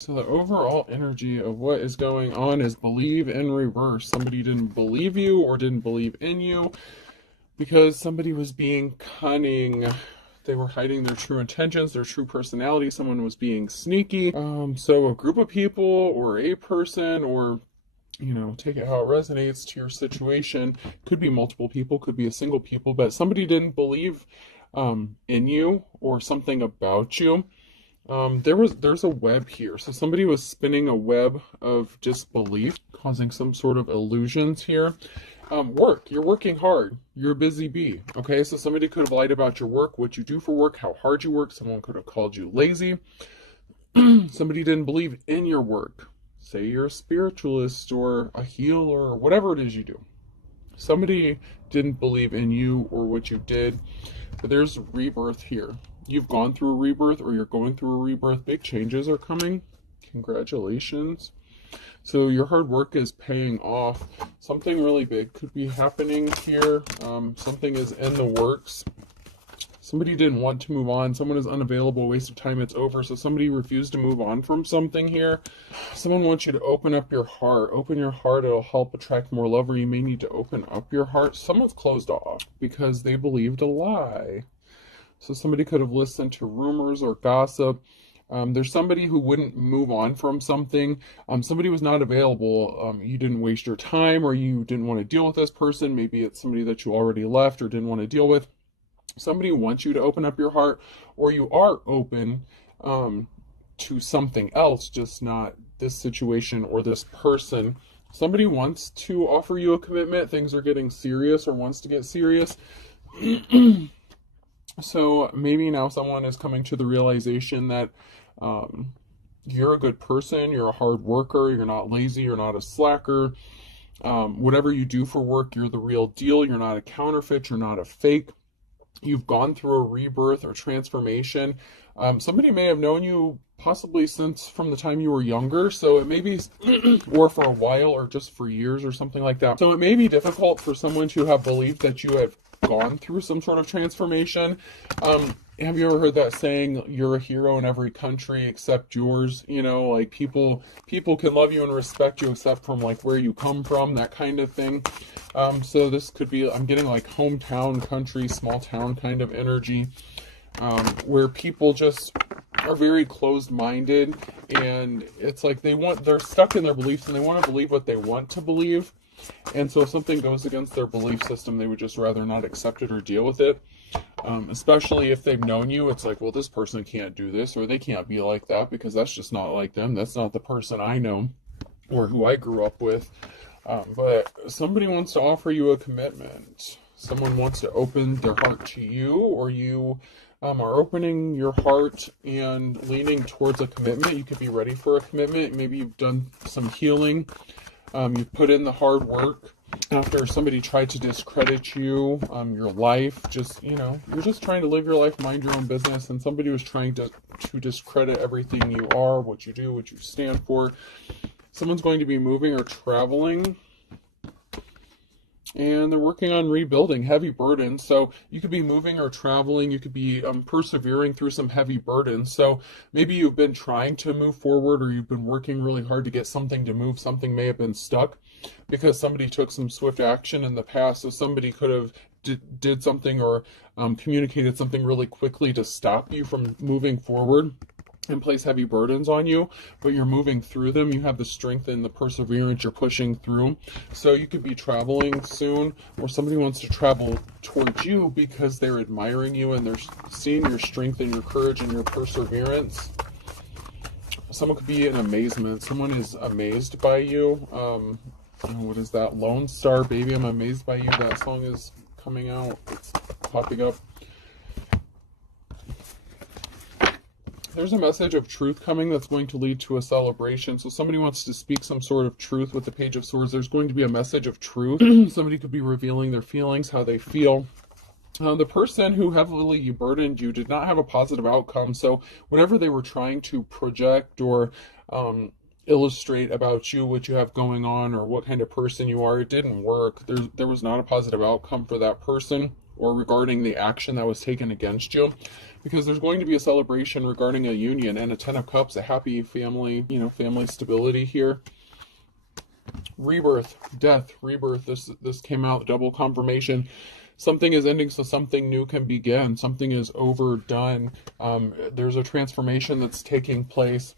So the overall energy of what is going on is believe in reverse. Somebody didn't believe you or didn't believe in you because somebody was being cunning. They were hiding their true intentions, their true personality. Someone was being sneaky. So a group of people or a person, or take it how it resonates to your situation. Could be multiple people, could be a single people, but somebody didn't believe in you or something about you. There's a web here. So somebody was spinning a web of disbelief, causing some sort of illusions here. Work. You're working hard. You're a busy bee. Okay, so somebody could have lied about your work, what you do for work, how hard you work. Someone could have called you lazy. Somebody didn't believe in your work. Say you're a spiritualist or a healer or whatever it is you do. Somebody didn't believe in you or what you did, but there's rebirth here. You've gone through a rebirth or you're going through a rebirth. Big changes are coming. Congratulations. So your hard work is paying off. Something really big could be happening here. Something is in the works. Somebody didn't want to move on. Someone is unavailable. Waste of time. It's over. So somebody refused to move on from something here. Someone wants you to open up your heart. Open your heart. It'll help attract more love, or you may need to open up your heart. Someone's closed off because they believed a lie. So somebody could have listened to rumors or gossip. There's somebody who wouldn't move on from something. Somebody was not available. You didn't waste your time, or you didn't want to deal with this person. Maybe it's somebody that you already left or didn't want to deal with. Somebody wants you to open up your heart, or you are open to something else, just not this situation or this person. Somebody wants to offer you a commitment. Things are getting serious or wants to get serious. So maybe now someone is coming to the realization that you're a good person, you're a hard worker, you're not lazy, you're not a slacker. Whatever you do for work, you're the real deal. You're not a counterfeit, you're not a fake. You've gone through a rebirth or transformation. Somebody may have known you possibly since from the time you were younger, so it may be, or for a while, or just for years or something like that. So it may be difficult for someone to have believed that you have gone through some sort of transformation. Have you ever heard that saying, you're a hero in every country except yours? Like people can love you and respect you except from like where you come from, that kind of thing. So this could be, I'm getting like hometown, country, small town kind of energy, where people just are very closed-minded, and it's like they're stuck in their beliefs and they want to believe what they want to believe. And so if something goes against their belief system, they would just rather not accept it or deal with it. Especially if they've known you, it's like, well, this person can't do this, or they can't be like that because that's just not like them. That's not the person I know or who I grew up with. But somebody wants to offer you a commitment. Someone wants to open their heart to you, or you are opening your heart and leaning towards a commitment. You could be ready for a commitment. Maybe you've done some healing. You've put in the hard work after somebody tried to discredit you, your life. You're just trying to live your life, mind your own business, and somebody was trying to discredit everything you are, what you do, what you stand for. Someone's going to be moving or traveling, and they're working on rebuilding, heavy burdens. So you could be moving or traveling. You could be persevering through some heavy burdens. So maybe you've been trying to move forward, or you've been working really hard to get something to move. Something may have been stuck because somebody took some swift action in the past. So somebody could have did something or communicated something really quickly to stop you from moving forward and place heavy burdens on you, but you're moving through them. You have the strength and the perseverance. You're pushing through. So you could be traveling soon, or somebody wants to travel towards you because they're admiring you and they're seeing your strength and your courage and your perseverance. Someone could be in amazement. Someone is amazed by you. What is that? Lone Star, Baby, I'm Amazed by You. That song is coming out. It's popping up. There's a message of truth coming that's going to lead to a celebration. So somebody wants to speak some sort of truth with the Page of Swords. There's going to be a message of truth. Somebody could be revealing their feelings, how they feel. The person who heavily burdened you did not have a positive outcome. So whatever they were trying to project or illustrate about you, what you have going on, or what kind of person you are, it didn't work. There was not a positive outcome for that person, or regarding the action that was taken against you. because there's going to be a celebration regarding a union and a Ten of Cups, a happy family, family stability here. Rebirth, death, rebirth. This came out, double confirmation. Something is ending so something new can begin. Something is overdone. There's a transformation that's taking place.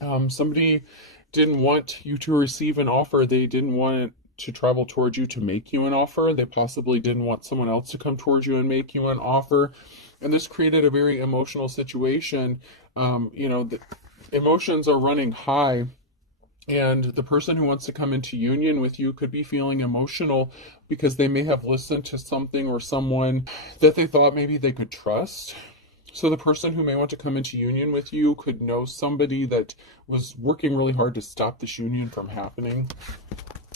Somebody didn't want you to receive an offer. They didn't want it to travel towards you to make you an offer. They possibly didn't want someone else to come towards you and make you an offer. And this created a very emotional situation. The emotions are running high. And the person who wants to come into union with you could be feeling emotional because they may have listened to something or someone that they thought maybe they could trust. So the person who may want to come into union with you could know somebody that was working really hard to stop this union from happening.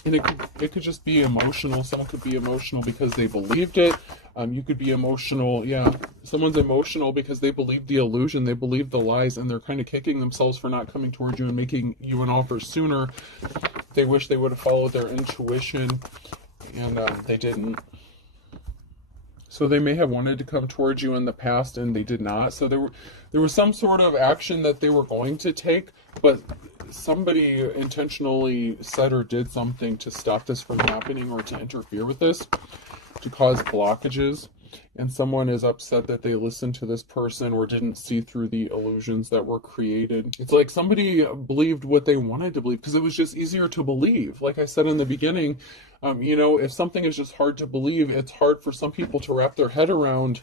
And it could just be emotional. Someone could be emotional because they believed it. You could be emotional. Yeah, someone's emotional because they believe the illusion. They believe the lies, and they're kind of kicking themselves for not coming towards you and making you an offer sooner. They wish they would have followed their intuition, and they didn't. So they may have wanted to come towards you in the past, and they did not. So there was some sort of action that they were going to take, but somebody intentionally said or did something to stop this from happening or to interfere with this, to cause blockages. And someone is upset that they listened to this person or didn't see through the illusions that were created. It's like somebody believed what they wanted to believe because it was just easier to believe. Like I said in the beginning, if something is just hard to believe, it's hard for some people to wrap their head around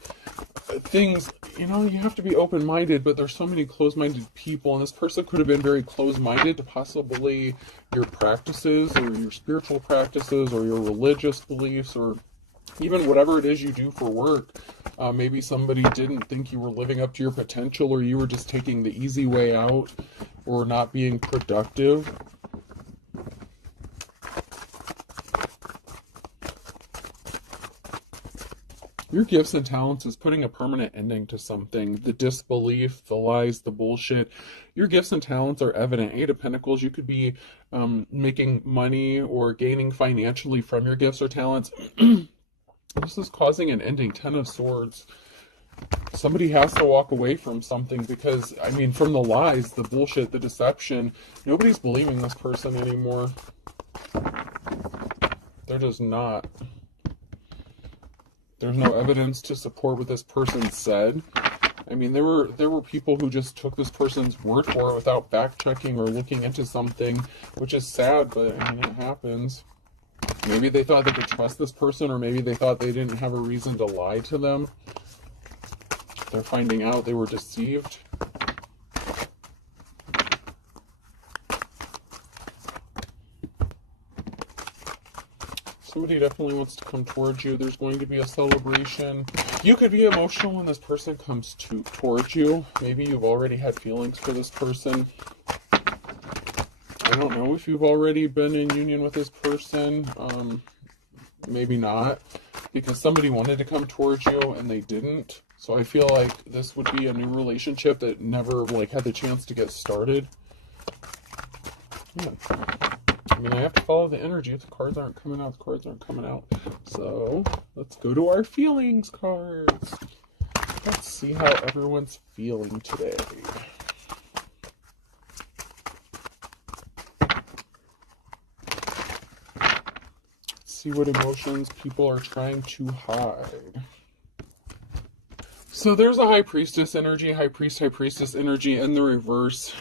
things. You have to be open-minded, but there's so many closed-minded people, and this person could have been very closed-minded to possibly your practices or your spiritual practices or your religious beliefs or even whatever it is you do for work. Maybe somebody didn't think you were living up to your potential, or you were just taking the easy way out, or not being productive. Your gifts and talents is putting a permanent ending to something. The disbelief, the lies, the bullshit. Your gifts and talents are evident. Eight of Pentacles, you could be making money or gaining financially from your gifts or talents. This is causing an ending. Ten of Swords. Somebody has to walk away from something because, from the lies, the bullshit, the deception, nobody's believing this person anymore. They're just not. There's no evidence to support what this person said. There were people who just took this person's word for it without fact-checking or looking into something, which is sad, but it happens. Maybe they thought they could trust this person, or maybe they thought they didn't have a reason to lie to them. They're finding out they were deceived. Somebody definitely wants to come towards you. There's going to be a celebration. You could be emotional when this person comes towards you. Maybe you've already had feelings for this person. I don't know if you've already been in union with this person. Maybe not, because somebody wanted to come towards you and they didn't. So I feel like this would be a new relationship that never had the chance to get started. Yeah. I have to follow the energy. If the cards aren't coming out, the cards aren't coming out. So let's go to our feelings cards. Let's see how everyone's feeling today. See what emotions people are trying to hide. So there's a High Priestess energy, High Priestess energy in the reverse.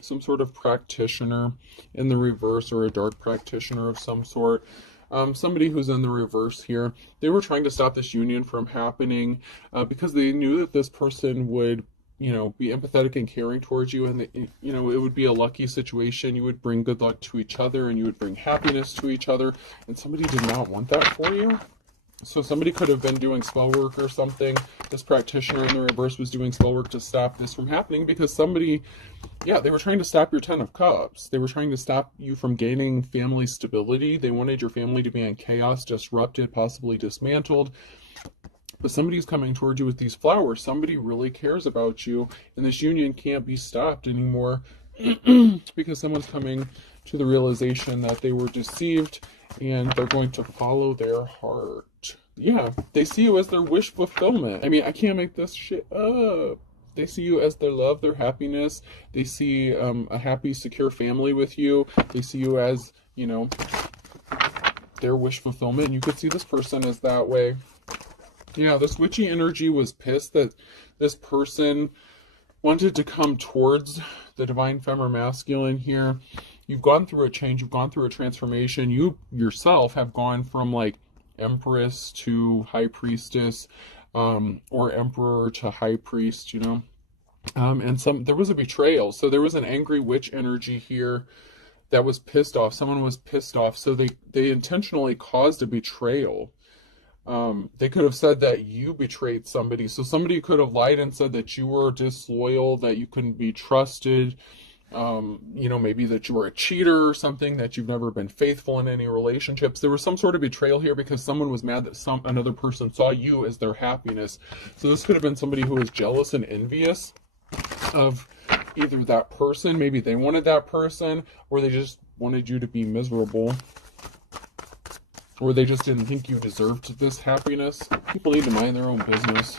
Some sort of practitioner in the reverse, or a dark practitioner of some sort. Somebody who's in the reverse here. They were trying to stop this union from happening because they knew that this person would be empathetic and caring towards you, and it would be a lucky situation. You would bring good luck to each other, and you would bring happiness to each other, and somebody did not want that for you. So somebody could have been doing spell work or something. This practitioner in the reverse was doing spell work to stop this from happening because somebody, they were trying to stop your Ten of Cups. They were trying to stop you from gaining family stability. They wanted your family to be in chaos, disrupted, possibly dismantled. But somebody's coming towards you with these flowers. Somebody really cares about you, and this union can't be stopped anymore because someone's coming to the realization that they were deceived, and they're going to follow their heart. Yeah, they see you as their wish fulfillment. I mean, I can't make this shit up. They see you as their love, their happiness. They see a happy, secure family with you. They see you as, you know, their wish fulfillment. And you could see this person as that way. Yeah, this witchy energy was pissed that this person wanted to come towards the divine feminine masculine here. You've gone through a change. You've gone through a transformation. You yourself have gone from like Empress to High Priestess, or Emperor to High Priest, you know. And there was a betrayal. So there was an angry witch energy here that was pissed off. Someone was pissed off. So they intentionally caused a betrayal. They could have said that you betrayed somebody. So somebody could have lied and said that you were disloyal, that you couldn't be trusted. You know, maybe that you were a cheater or something, that you've never been faithful in any relationships. There was some sort of betrayal here because someone was mad that another person saw you as their happiness. So this could have been somebody who was jealous and envious of either that person, maybe they wanted that person, or they just wanted you to be miserable, or they just didn't think you deserved this happiness. People need to mind their own business.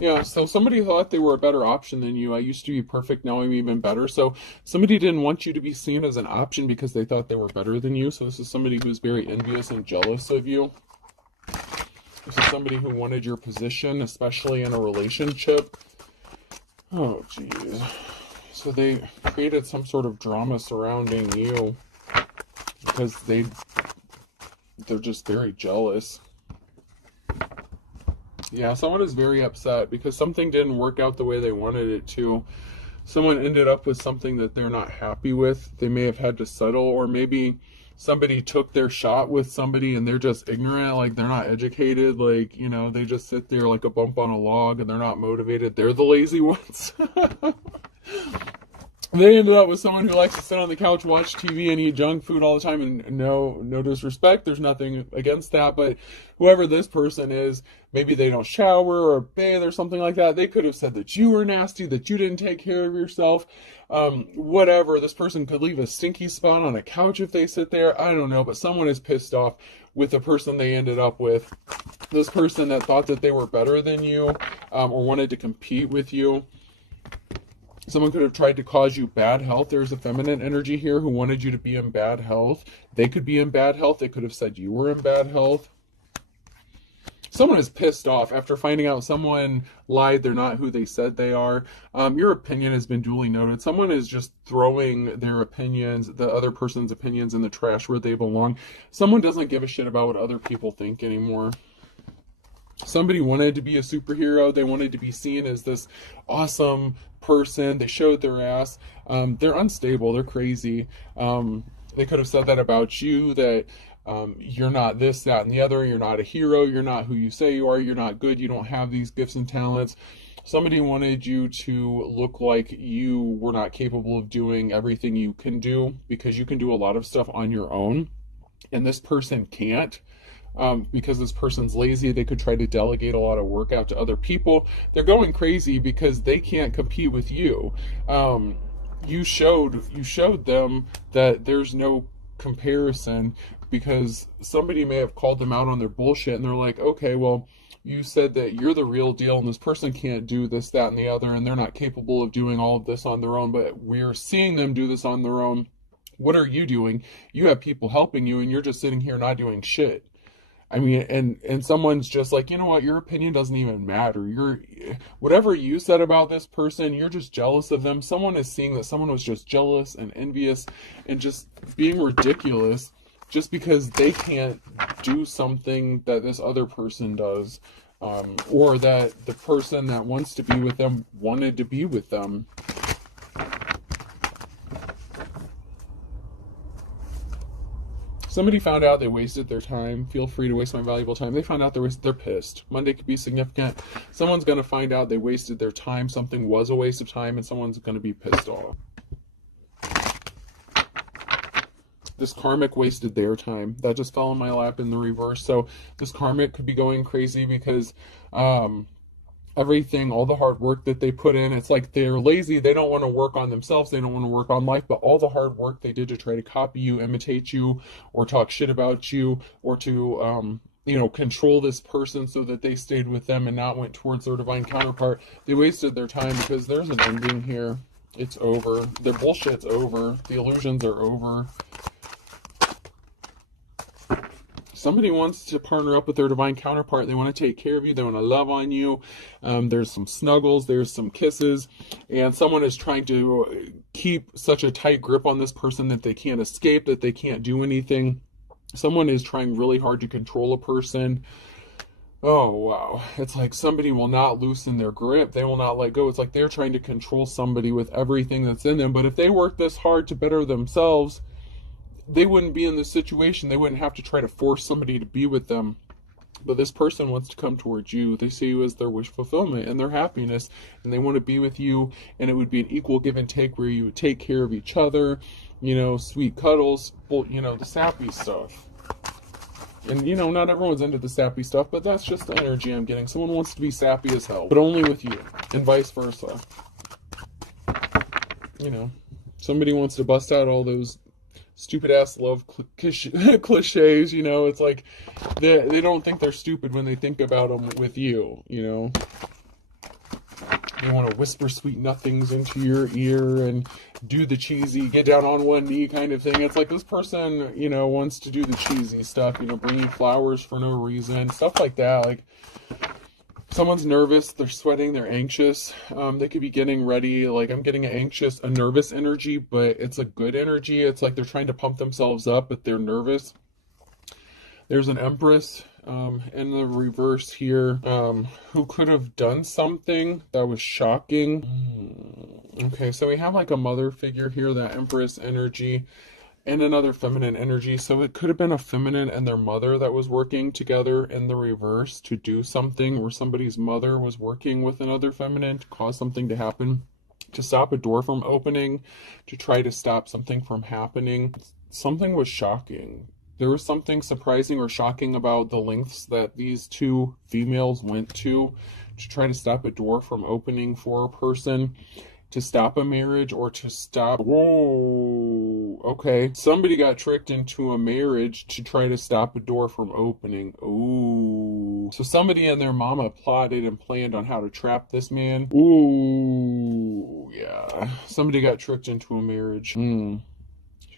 Yeah, so somebody thought they were a better option than you. I used to be perfect, now I'm even better. So somebody didn't want you to be seen as an option because they thought they were better than you. So this is somebody who's very envious and jealous of you. This is somebody who wanted your position, especially in a relationship. Oh, jeez. So they created some sort of drama surrounding you because they're just very jealous. Yeah, someone is very upset because something didn't work out the way they wanted it to. Someone ended up with something that they're not happy with. They may have had to settle, or maybe somebody took their shot with somebody and they're just ignorant, like they're not educated, like, you know, they just sit there like a bump on a log and they're not motivated. They're the lazy ones. They ended up with someone who likes to sit on the couch, watch TV, and eat junk food all the time. And no disrespect, there's nothing against that. But whoever this person is, maybe they don't shower or bathe or something like that. They could have said that you were nasty, that you didn't take care of yourself. Whatever. This person could leave a stinky spot on a couch if they sit there. I don't know. But someone is pissed off with the person they ended up with. This person that thought that they were better than you, or wanted to compete with you. Someone could have tried to cause you bad health. There's a feminine energy here who wanted you to be in bad health. They could be in bad health. They could have said you were in bad health. Someone is pissed off after finding out someone lied. They're not who they said they are. Your opinion has been duly noted. Someone is just throwing their opinions, the other person's opinions, in the trash where they belong. Someone doesn't give a shit about what other people think anymore. Somebody wanted to be a superhero. They wanted to be seen as this awesome person. They showed their ass. They're unstable. They're crazy. They could have said that about you, that you're not this, that, and the other. You're not a hero. You're not who you say you are. You're not good. You don't have these gifts and talents. Somebody wanted you to look like you were not capable of doing everything you can do, because you can do a lot of stuff on your own, and this person can't. Because this person's lazy, they could try to delegate a lot of work out to other people. They're going crazy because they can't compete with you. You showed them that there's no comparison, because somebody may have called them out on their bullshit, and they're like, okay, well, you said that you're the real deal and this person can't do this, that, and the other, and they're not capable of doing all of this on their own, but we're seeing them do this on their own. What are you doing? You have people helping you, and you're just sitting here not doing shit. I mean, and someone's just like, you know what, your opinion doesn't even matter. Whatever you said about this person, you're just jealous of them. Someone is seeing that someone was just jealous and envious and just being ridiculous just because they can't do something that this other person does, or that the person that wants to be with them wanted to be with them. Somebody found out they wasted their time. Feel free to waste my valuable time. They found out they're pissed. Monday could be significant. Someone's going to find out they wasted their time. Something was a waste of time, and someone's going to be pissed off. this karmic wasted their time. That just fell in my lap in the reverse. So this karmic could be going crazy because everything, all the hard work that they put in, it's like they're lazy. They don't want to work on themselves. They don't want to work on life, but all the hard work they did to try to copy you, imitate you, or talk shit about you, or to, control this person so that they stayed with them and not went towards their divine counterpart. They wasted their time because there's an ending here. It's over. Their bullshit's over. The illusions are over. Somebody wants to partner up with their divine counterpart. They want to take care of you. They want to love on you. There's some snuggles. There's some kisses. And someone is trying to keep such a tight grip on this person that they can't escape, that they can't do anything. Someone is trying really hard to control a person. Oh, wow. It's like somebody will not loosen their grip. They will not let go. It's like they're trying to control somebody with everything that's in them. But if they work this hard to better themselves, they wouldn't be in this situation. They wouldn't have to try to force somebody to be with them. But this person wants to come towards you. They see you as their wish fulfillment and their happiness. And they want to be with you. And it would be an equal give and take where you would take care of each other. Sweet cuddles. Well, the sappy stuff. And, not everyone's into the sappy stuff, but that's just the energy I'm getting. Someone wants to be sappy as hell, but only with you, and vice versa. Somebody wants to bust out all those stupid-ass love cliches, It's like they don't think they're stupid when they think about them with you, They want to whisper sweet nothings into your ear and do the cheesy, get down on one knee kind of thing. It's like this person, wants to do the cheesy stuff, bring you flowers for no reason, stuff like that. Like, someone's nervous, they're sweating, they're anxious. They could be getting ready. Like, I'm getting a nervous energy, but it's a good energy. It's like they're trying to pump themselves up, but they're nervous. There's an Empress in the reverse here who could have done something that was shocking. Okay, so we have like a mother figure here, that Empress energy, and another feminine energy. So it could have been a feminine and their mother that was working together in the reverse to do something, where somebody's mother was working with another feminine to cause something to happen, to stop a door from opening, to try to stop something from happening. Something was shocking. There was something surprising or shocking about the lengths that these two females went to try to stop a door from opening for a person, to stop a marriage, or to stop... Whoa, okay. Somebody got tricked into a marriage to try to stop a door from opening. Ooh. So somebody and their mama plotted and planned on how to trap this man. Ooh, yeah. Somebody got tricked into a marriage.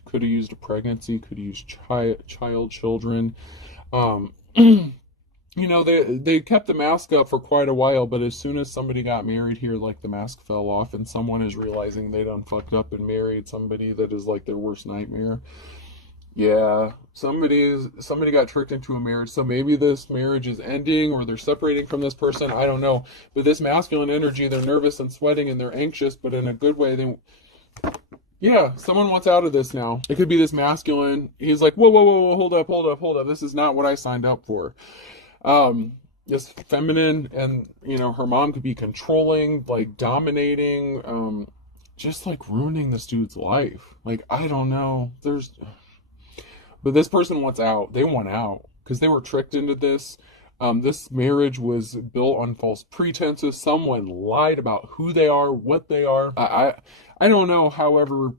Could have used a pregnancy, could have used children. They kept the mask up for quite a while, but as soon as somebody got married here, like, the mask fell off, and someone is realizing they done fucked up and married somebody that is like their worst nightmare. Yeah, somebody got tricked into a marriage. So maybe this marriage is ending, or they're separating from this person. I don't know. But this masculine energy, they're nervous and sweating and they're anxious, but in a good way. Yeah, someone wants out of this now. It could be this masculine. He's like, whoa, hold up. This is not what I signed up for. This feminine, and, her mom could be controlling, like, dominating, just, like, ruining this dude's life. Like, I don't know. But this person wants out. They want out because they were tricked into this. This marriage was built on false pretenses. Someone lied about who they are, what they are. I don't know. However,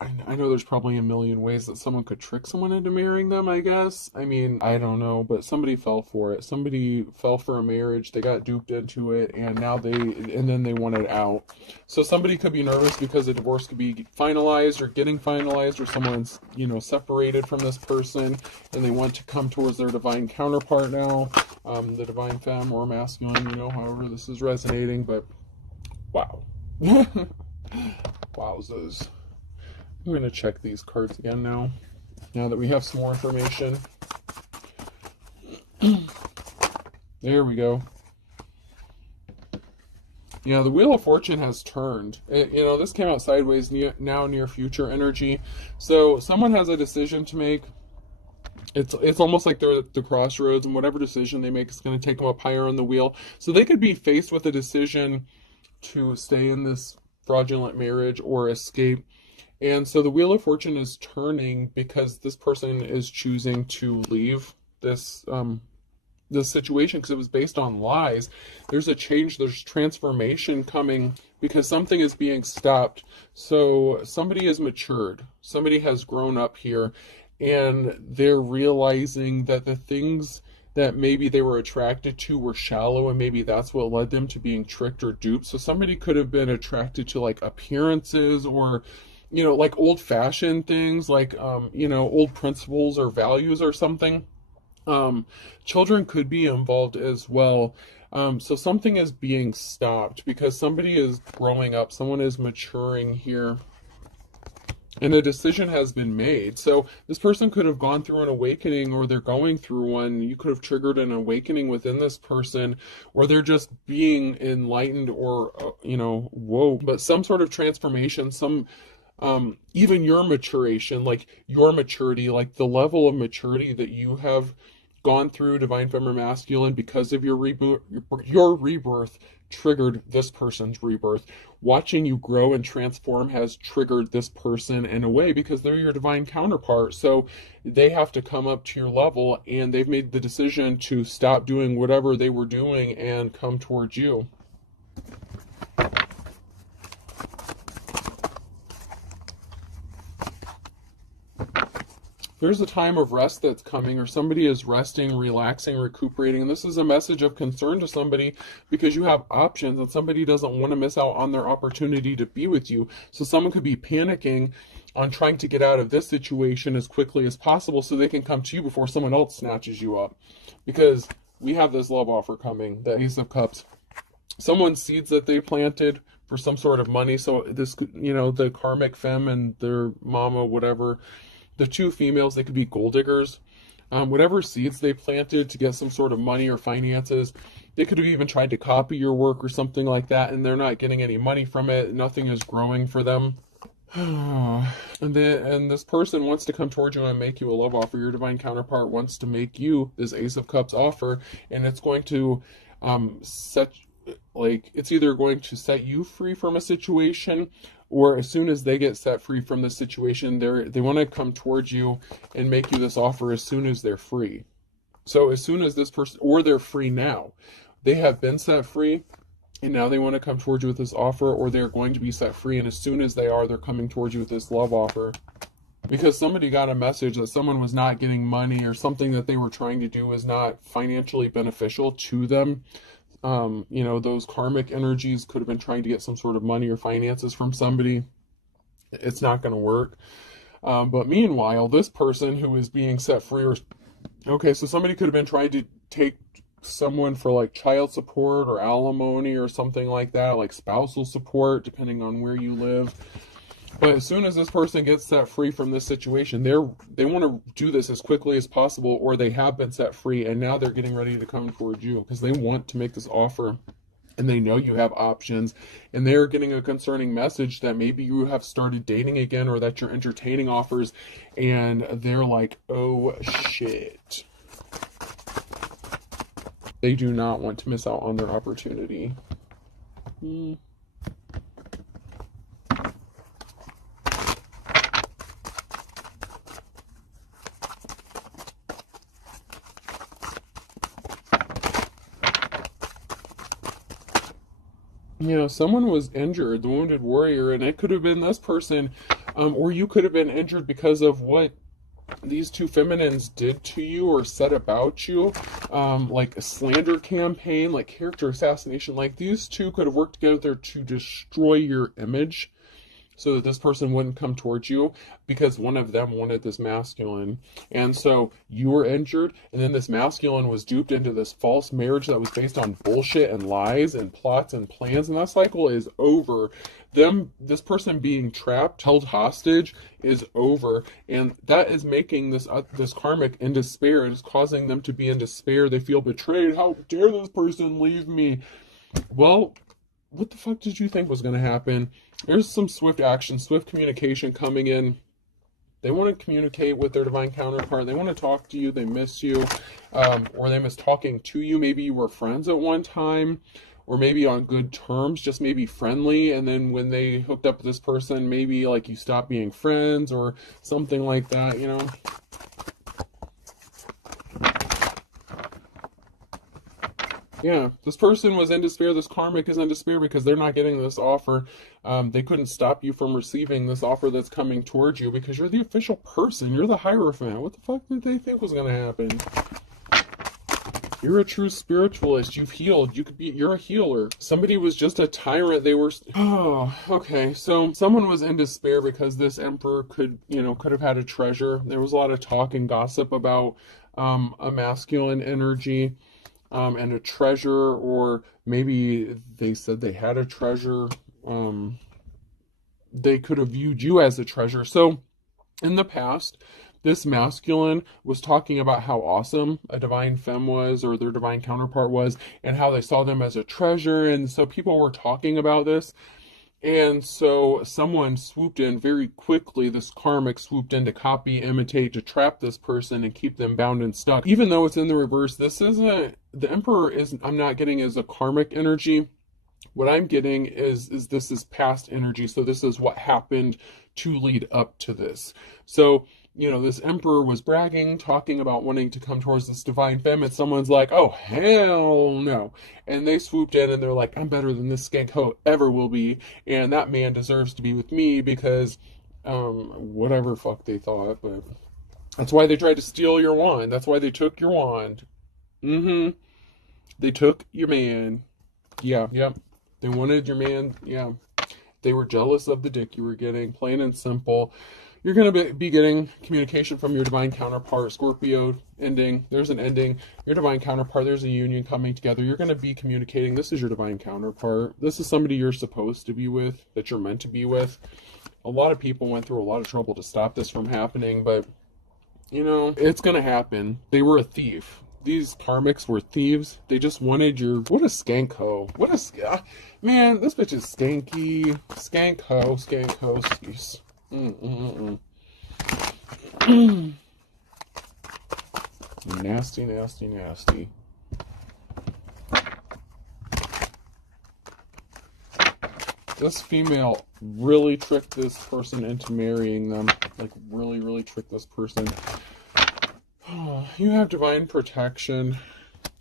I know there's probably a million ways that someone could trick someone into marrying them, I guess. I mean, I don't know, but somebody fell for it. Somebody fell for a marriage. They got duped into it, and then they wanted out. So somebody could be nervous because a divorce could be finalized or getting finalized, or someone's, separated from this person, and they want to come towards their divine counterpart now, the divine femme or masculine, however this is resonating, but wow. Wowzers. I'm going to check these cards again now that we have some more information. There we go. Yeah, the Wheel of Fortune has turned. This came out sideways, now near future energy. So someone has a decision to make. It's almost like they're at the crossroads, and whatever decision they make is going to take them up higher on the wheel. So they could be faced with a decision to stay in this fraudulent marriage or escape. And so the Wheel of Fortune is turning because this person is choosing to leave this situation because it was based on lies. There's a change, there's transformation coming because something is being stopped. So somebody has matured, somebody has grown up here, and they're realizing that the things that maybe they were attracted to were shallow, and maybe that's what led them to being tricked or duped. So somebody could have been attracted to like appearances, or like old-fashioned things, like old principles or values or something. Children could be involved as well. So something is being stopped because somebody is growing up, someone is maturing here, and a decision has been made. So this person could have gone through an awakening, or they're going through one. You could have triggered an awakening within this person, or they're just being enlightened, or whoa, but some sort of transformation, even your maturation, like your maturity, like the level of maturity that you have gone through, divine feminine masculine, because of your rebirth triggered this person's rebirth. Watching you grow and transform has triggered this person in a way because they're your divine counterpart. So they have to come up to your level, and they've made the decision to stop doing whatever they were doing and come towards you. There's a time of rest that's coming, or somebody is resting, relaxing, recuperating. And this is a message of concern to somebody because you have options and somebody doesn't want to miss out on their opportunity to be with you. So someone could be panicking on trying to get out of this situation as quickly as possible so they can come to you before someone else snatches you up. Because we have this love offer coming, the Ace of Cups. Someone's seeds that they planted for some sort of money. So this, the karmic femme and their mama, whatever, the two females, they could be gold diggers. Whatever seeds they planted to get some sort of money or finances, they could have even tried to copy your work or something like that, and they're not getting any money from it. Nothing is growing for them. And this person wants to come towards you and make you a love offer. Your divine counterpart wants to make you this Ace of Cups offer, and it's going to it's either going to set you free from a situation, or as soon as they get set free from the situation, they want to come towards you and make you this offer as soon as they're free. So as soon as this person, or they're free now, they have been set free, and now they want to come towards you with this offer, or they're going to be set free, and as soon as they are, they're coming towards you with this love offer. Because somebody got a message that someone was not getting money, or something that they were trying to do was not financially beneficial to them. Those karmic energies could have been trying to get some sort of money or finances from somebody. It's not going to work. But meanwhile, this person who is being set free, so somebody could have been trying to take someone for like child support or alimony or something like that, like spousal support, depending on where you live. But as soon as this person gets set free from this situation, they want to do this as quickly as possible, or they have been set free, and now they're getting ready to come towards you because they want to make this offer, and they know you have options, and they're getting a concerning message that maybe you have started dating again, or that you're entertaining offers, and they're like, oh shit. They do not want to miss out on their opportunity. Someone was injured, the wounded warrior, and it could have been this person, or you could have been injured because of what these two feminines did to you or said about you, like a slander campaign, like character assassination. Like these two could have worked together to destroy your image so that this person wouldn't come towards you, because one of them wanted this masculine. And so you were injured, and then this masculine was duped into this false marriage that was based on bullshit and lies and plots and plans, and that cycle is over. This person being trapped, held hostage, is over, and that is making this karmic in despair. It is causing them to be in despair. They feel betrayed. How dare this person leave me? Well, what the fuck did you think was going to happen? There's some swift action, swift communication coming in. They want to communicate with their divine counterpart. They want to talk to you. They miss you, or they miss talking to you. Maybe you were friends at one time, or maybe on good terms, just maybe friendly, and then when they hooked up with this person, maybe like you stopped being friends or something like that, you know. Yeah, this person was in despair. This karmic is in despair because they're not getting this offer. They couldn't stop you from receiving this offer that's coming towards you because you're the official person. You're the Hierophant. What the fuck did they think was going to happen? You're a true spiritualist. You've healed. You're a healer. Somebody was just a tyrant. They were, oh, okay. So someone was in despair because this emperor could have had a treasure. There was a lot of talk and gossip about a masculine energy. And a treasure, or maybe they said they had a treasure. They could have viewed you as a treasure. So in the past, this masculine was talking about how awesome a divine femme was, or their divine counterpart was, and how they saw them as a treasure. And so people were talking about this. And so someone swooped in very quickly. This karmic swooped in to copy, imitate, to trap this person and keep them bound and stuck. Even though it's in the reverse, this isn't, the emperor isn't, I'm not getting as a karmic energy. What I'm getting is this is past energy. So this is what happened to lead up to this. So, this emperor was bragging, talking about wanting to come towards this divine femme, and someone's like, oh, hell no. And they swooped in and they're like, I'm better than this skank hoe ever will be. And that man deserves to be with me because, whatever fuck they thought. But that's why they tried to steal your wand. That's why they took your wand. They took your man. Yeah, yep. They wanted your man. Yeah. They were jealous of the dick you were getting, plain and simple. You're going to be getting communication from your divine counterpart. Scorpio ending. There's an ending. Your divine counterpart, there's a union coming together. You're going to be communicating. This is your divine counterpart. This is somebody you're supposed to be with, that you're meant to be with. A lot of people went through a lot of trouble to stop this from happening, but, it's going to happen. They were a thief. These karmics were thieves. They just wanted your... What a skank hoe. Man, this bitch is skanky. Skank hoe. Skank hoe. Jeez. Nasty, nasty, nasty. This female really tricked this person into marrying them. Like, really, really tricked this person. You have divine protection.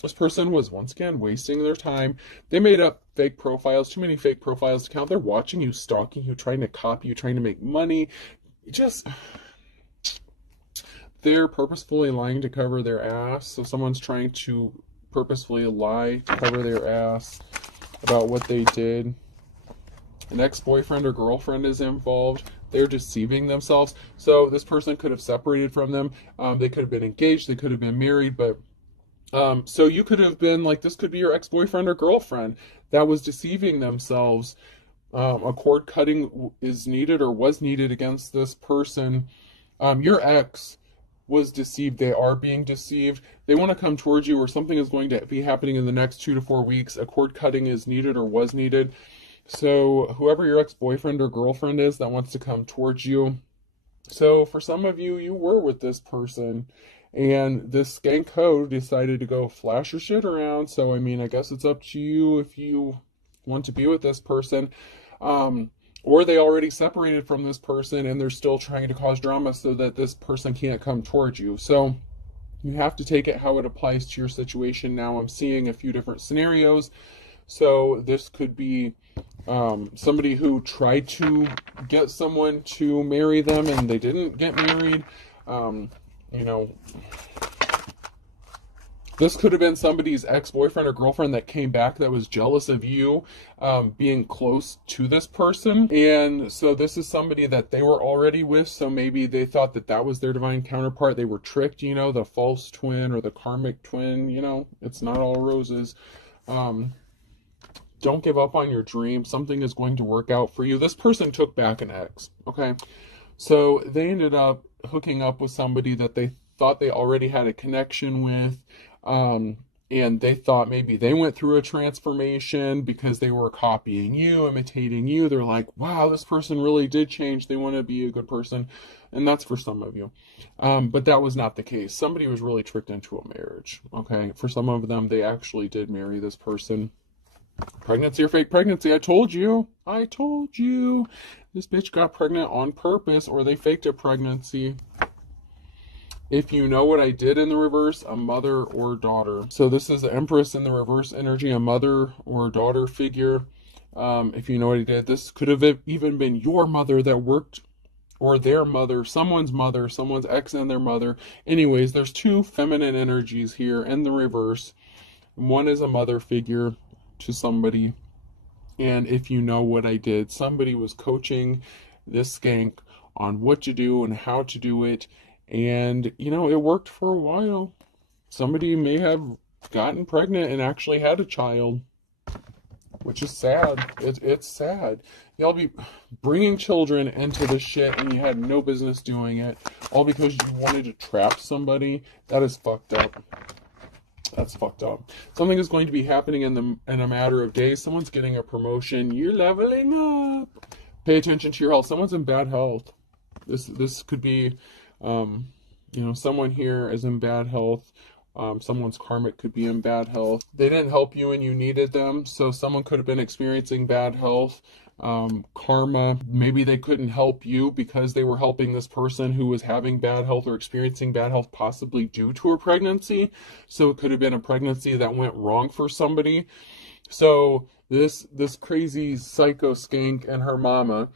This person was once again wasting their time. They made up fake profiles, too many fake profiles to count. They're watching you, stalking you, trying to copy you, trying to make money. They're purposefully lying to cover their ass. So someone's trying to purposefully lie to cover their ass about what they did. An ex-boyfriend or girlfriend is involved. They're deceiving themselves. So this person could have separated from them. They could have been engaged. They could have been married. But so you could have been like, this could be your ex-boyfriend or girlfriend that was deceiving themselves. A cord cutting is needed or was needed against this person. Your ex was deceived. They are being deceived. They want to come towards you, or something is going to be happening in the next 2 to 4 weeks. A cord cutting is needed or was needed. So whoever your ex-boyfriend or girlfriend is that wants to come towards you. So for some of you, you were with this person, and this skank hoe decided to go flash your shit around. So, I mean, I guess it's up to you if you want to be with this person. Or they already separated from this person and they're still trying to cause drama so that this person can't come towards you. So you have to take it how it applies to your situation. Now I'm seeing a few different scenarios. So this could be somebody who tried to get someone to marry them and they didn't get married. This could have been somebody's ex-boyfriend or girlfriend that came back that was jealous of you being close to this person. And so this is somebody that they were already with. So maybe they thought that that was their divine counterpart. They were tricked, the false twin or the karmic twin. It's not all roses. Don't give up on your dream. Something is going to work out for you. This person took back an ex, okay? So they ended up hooking up with somebody that they thought they already had a connection with. And they thought maybe they went through a transformation because they were copying you, imitating you. They're like, wow, this person really did change. They want to be a good person. And that's for some of you. But that was not the case. Somebody was really tricked into a marriage, okay? For some of them, they actually did marry this person. Pregnancy or fake pregnancy. I told you. I told you. This bitch got pregnant on purpose, or they faked a pregnancy. If you know what I did in the reverse, a mother or daughter. So this is the Empress in the reverse energy, a mother or daughter figure. If you know what I did, this could have even been your mother that worked, or their mother, someone's ex and their mother. Anyways, there's two feminine energies here in the reverse. One is a mother figure to somebody. And if you know what I did, somebody was coaching this skank on what to do and how to do it. And, you know, it worked for a while. Somebody may have gotten pregnant and actually had a child, which is sad. It's sad. Y'all be bringing children into this shit and you had no business doing it, all because you wanted to trap somebody. That is fucked up. That's fucked up. Something is going to be happening in a matter of days. Someone's getting a promotion. You're leveling up. Pay attention to your health. Someone's in bad health. This could be, you know, someone here is in bad health. Someone's karmic could be in bad health. They didn't help you and you needed them. So someone could have been experiencing bad health. Karma, maybe they couldn't help you because they were helping this person who was having bad health or experiencing bad health, possibly due to a pregnancy. So it could have been a pregnancy that went wrong for somebody. So this crazy psycho skank and her mama,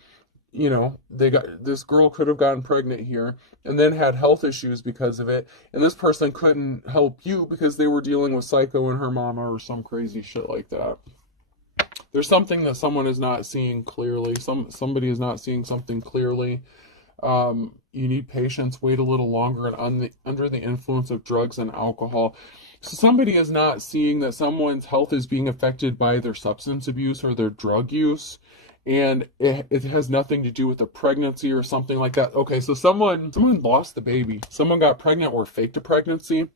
you know, this girl could have gotten pregnant here and then had health issues because of it, and this person couldn't help you because they were dealing with psycho and her mama or some crazy shit like that. There's something that someone is not seeing clearly. Somebody is not seeing something clearly. You need patience. Wait a little longer. And under the influence of drugs and alcohol. So somebody is not seeing that someone's health is being affected by their substance abuse or their drug use. And it has nothing to do with a pregnancy or something like that. Okay, so someone lost the baby. Someone got pregnant or faked a pregnancy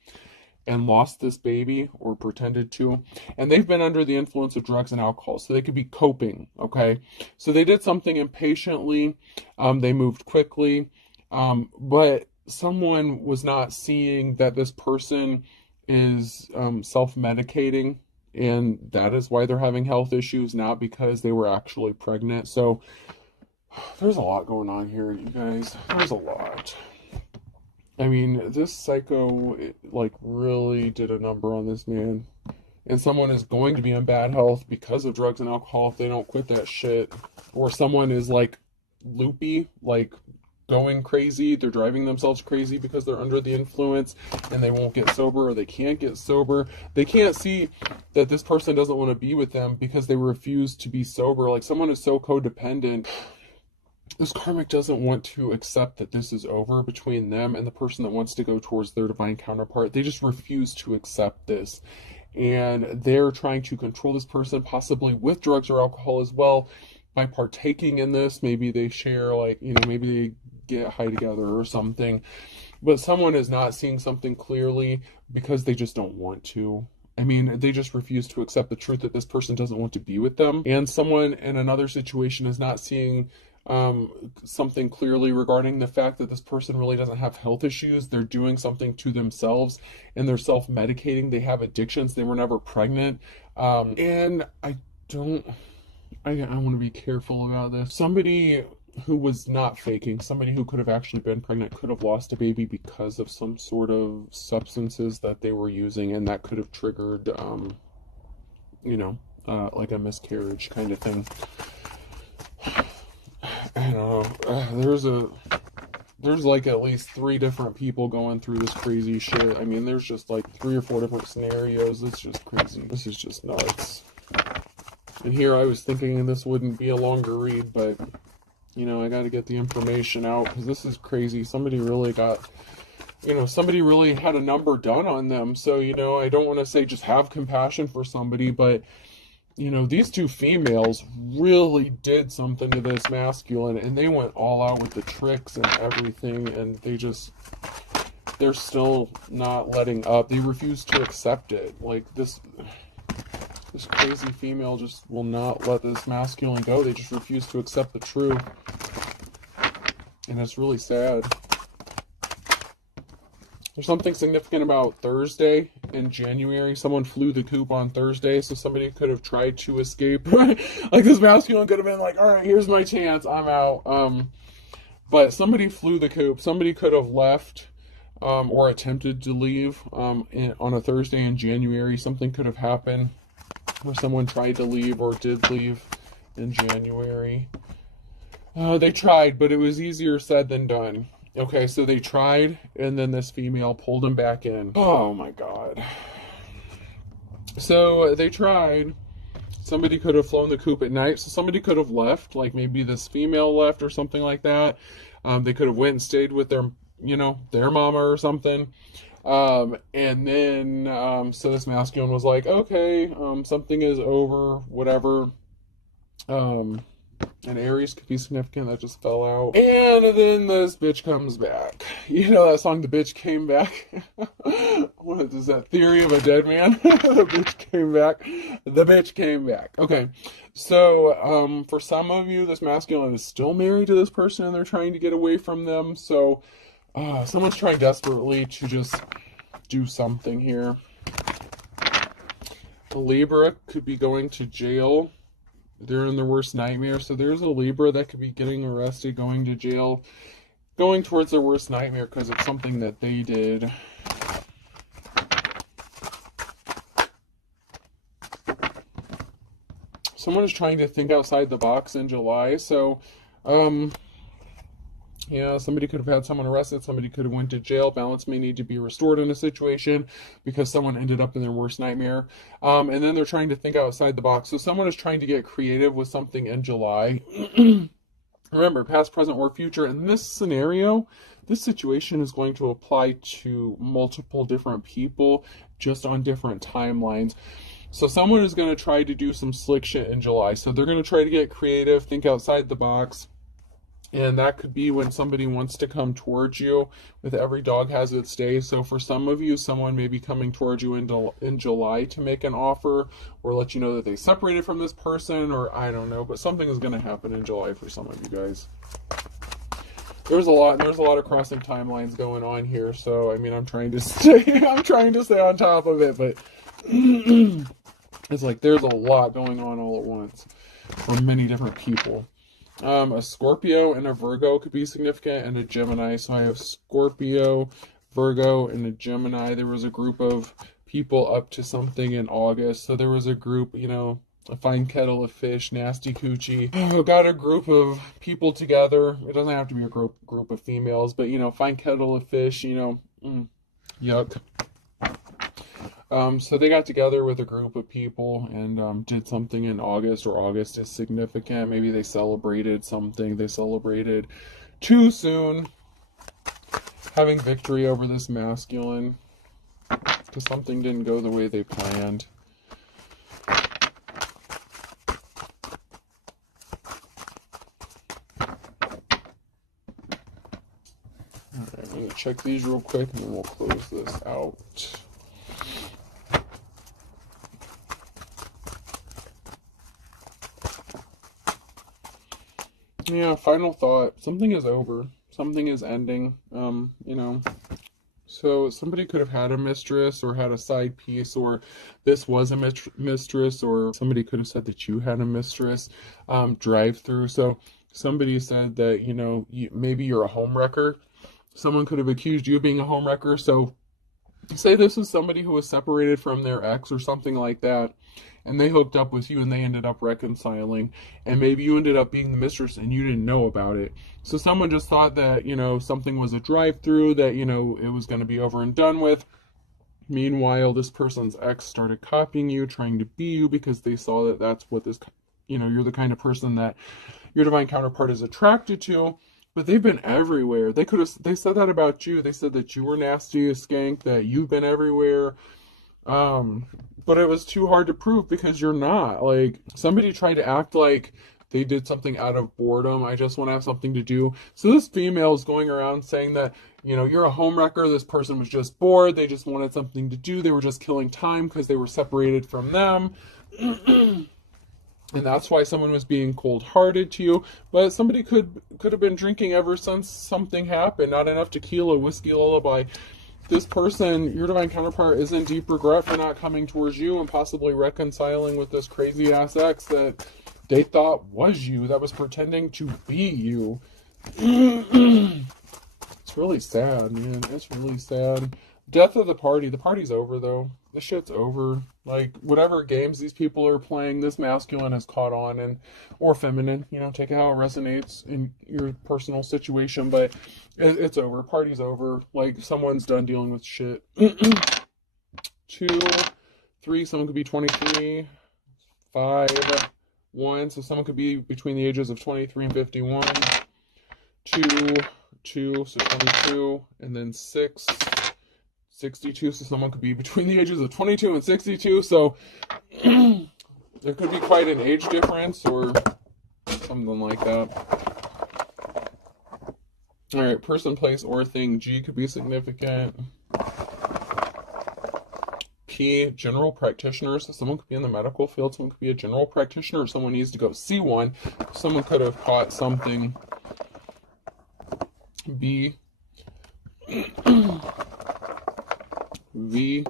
and lost this baby or pretended to, and they've been under the influence of drugs and alcohol, so they could be coping. Okay, so they did something impatiently, they moved quickly, but someone was not seeing that this person is self-medicating, and that is why they're having health issues, not because they were actually pregnant. So there's a lot going on here, you guys. There's a lot. I mean, this psycho, like, really did a number on this man. And someone is going to be in bad health because of drugs and alcohol if they don't quit that shit. Or someone is, like, loopy, like, going crazy. They're driving themselves crazy because they're under the influence and they won't get sober, or they can't get sober. They can't see that this person doesn't want to be with them because they refuse to be sober. Like, someone is so codependent. This karmic doesn't want to accept that this is over between them and the person that wants to go towards their divine counterpart. They just refuse to accept this. And they're trying to control this person, possibly with drugs or alcohol as well, by partaking in this. Maybe they share, like, you know, maybe they get high together or something. But someone is not seeing something clearly because they just don't want to. I mean, they just refuse to accept the truth that this person doesn't want to be with them. And someone in another situation is not seeing something clearly regarding the fact that this person really doesn't have health issues. They're doing something to themselves and they're self-medicating. They have addictions. They were never pregnant. And I want to be careful about this. Somebody who was not faking, somebody who could have actually been pregnant, could have lost a baby because of some sort of substances that they were using, and that could have triggered, you know, like a miscarriage kind of thing. I don't know. There's like at least 3 different people going through this crazy shit. I mean, there's just like 3 or 4 different scenarios. It's just crazy. This is just nuts. And here I was thinking this wouldn't be a longer read, but, you know, I got to get the information out because this is crazy. Somebody really got, you know, somebody really had a number done on them. So, you know, I don't want to say just have compassion for somebody, but, you know, these 2 females really did something to this masculine, and they went all out with the tricks and everything, and they're still not letting up. They refuse to accept it. Like, this crazy female just will not let this masculine go. They just refuse to accept the truth. And it's really sad. There's something significant about Thursday in January. Someone flew the coop on Thursday, so somebody could have tried to escape. Like this masculine could have been like, all right, here's my chance, I'm out. But somebody flew the coop. Somebody could have left or attempted to leave on a Thursday in January. Something could have happened where someone tried to leave or did leave in January. They tried, but it was easier said than done. Okay, so they tried, and then this female pulled them back in. Oh my God. So they tried. Somebody could have flown the coop at night, so somebody could have left, like maybe this female left or something like that. They could have went and stayed with their, their mama or something. And then, so this masculine was like, okay, something is over, whatever. And Aries could be significant, that just fell out. And then this bitch comes back. You know that song, The Bitch Came Back? What is that, Theory of a Dead Man? The bitch came back. The bitch came back. Okay, so for some of you, this masculine is still married to this person and they're trying to get away from them. So someone's trying desperately to just do something here. A Libra could be going to jail. They're in their worst nightmare. So there's a Libra that could be getting arrested, going to jail, going towards their worst nightmare because it's something that they did. Someone is trying to think outside the box in July. So, yeah, somebody could have had someone arrested. Somebody could have went to jail. Balance may need to be restored in a situation because someone ended up in their worst nightmare. And then they're trying to think outside the box. So someone is trying to get creative with something in July. Remember, past, present, or future. In this scenario, this situation is going to apply to multiple different people just on different timelines. So someone is going to try to do some slick shit in July. So they're going to try to get creative, think outside the box. And that could be when somebody wants to come towards you. With every dog has its day. So for some of you, someone may be coming towards you in July to make an offer or let you know that they separated from this person, or I don't know. But something is going to happen in July for some of you guys. There's a lot of crossing timelines going on here. So I mean, I'm trying to stay on top of it, but it's like there's a lot going on all at once for many different people. A Scorpio and a Virgo could be significant, and a Gemini. So I have Scorpio, Virgo, and a Gemini. There was a group of people up to something in August. So there was a group, a fine kettle of fish, nasty coochie. Got a group of people together. It doesn't have to be a group of females, but, fine kettle of fish, yuck. So they got together with a group of people and did something in August, or August is significant. Maybe they celebrated something. They celebrated too soon, having victory over this masculine because something didn't go the way they planned. Alright, I'm going to check these real quick and then we'll close this out. Yeah, final thought. Something is over. Something is ending. So somebody could have had a mistress or had a side piece, or this was a mistress, or somebody could have said that you had a mistress. Drive through. So somebody said that, maybe you're a homewrecker. Someone could have accused you of being a homewrecker. So say this is somebody who was separated from their ex or something like that, and they hooked up with you and they ended up reconciling, and maybe you ended up being the mistress and you didn't know about it. So someone just thought that, something was a drive-through, that, it was going to be over and done with. Meanwhile, this person's ex started copying you, trying to be you, because they saw that that's what this, you're the kind of person that your divine counterpart is attracted to. But they've been everywhere. They said that about you. They said that you were nasty, a skank, that you've been everywhere. But it was too hard to prove because you're not. Like, somebody tried to act like they did something out of boredom. I just want to have something to do. So this female is going around saying that, you're a homewrecker. This person was just bored. They just wanted something to do. They were just killing time because they were separated from them. And that's why someone was being cold-hearted to you. But somebody could have been drinking ever since something happened. Not enough tequila, whiskey lullaby. this person, your divine counterpart, is in deep regret for not coming towards you and possibly reconciling with this crazy ass ex that they thought was you, that was pretending to be you. It's really sad, man. It's really sad. Death of the party. The party's over, though. This shit's over. Like, whatever games these people are playing, this masculine has caught on, and or feminine. You know, take it how it resonates in your personal situation, but it's over. Party's over. Like, someone's done dealing with shit. 2, 3. Someone could be 23. 5, 1. So someone could be between the ages of 23 and 51. 2, so 22, and then 6, 62, so someone could be between the ages of 22 and 62, so there could be quite an age difference, or something like that. Alright, person, place, or thing. G could be significant. P, general practitioner, so someone could be in the medical field, someone could be a general practitioner, someone needs to go see one, someone could have caught something. B, V,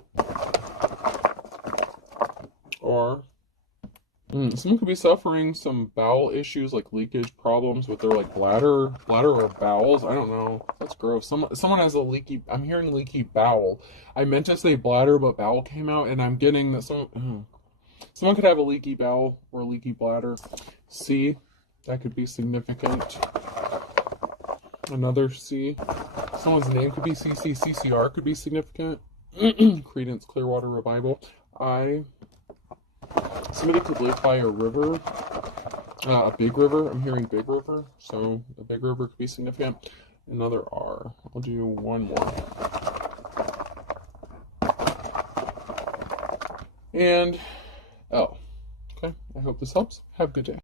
or someone could be suffering some bowel issues, like leakage problems with their like bladder or bowels. I don't know. That's gross. Someone has a leaky. I'm hearing leaky bowel. I meant to say bladder, but bowel came out, and I'm getting that someone could have a leaky bowel or a leaky bladder. C, that could be significant. Another C. Someone's name could be CC. CCR could be significant. Credence Clearwater Revival. I. Somebody could live by a river. A big river. I'm hearing big river. So a big river could be significant. Another R. I'll do one more. And L. Okay. I hope this helps. Have a good day.